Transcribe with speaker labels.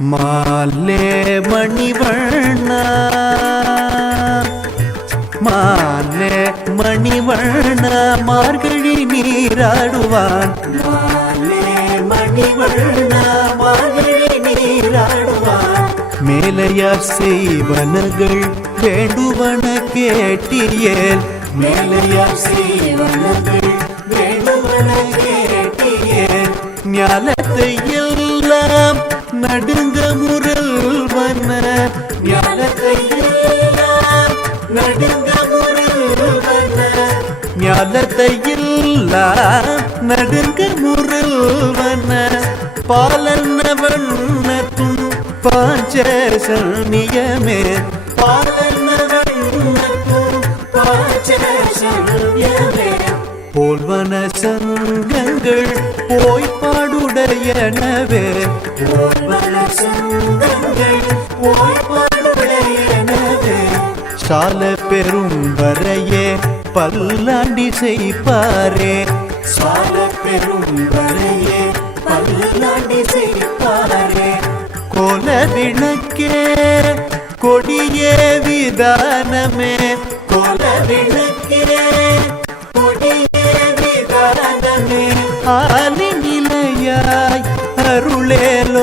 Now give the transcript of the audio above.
Speaker 1: மாலே மணிவண்ண. மாலே மணிவண்ண மார்கழி நீராடுவான். மாலே மணிவண்ண மார்கழி நீராடுவான். மேலையார் செய்வனகள் வேண்டுவன கேட்டியேல். மேலையார் செய்வனகள் வேண்டுவன கேட்டியேல். ஞாலத்தை எல்லாம் நடுங்க முரல்வன ஞாலத்தை எல்லாம் நடுங்க முரல்வன வன எல்லாம் நடுங்க முரல்வன பாலன வண்ணத்தும் பாஞ்சசன்யமே பாலன வண்ணத்தும் பாஞ்சசன்யமே போல்வன போல்வன சங்கங்கள் போய் உடையனவே. சால பெரும் வரையே பல்லாண்டி செய்ப்பாரே. சால பெரும் வரையே பல்லாண்டி செய்ப்பாரே கோல விளக்கே கொடியே விதானமே. கோல விளக்கே அருளேலோ.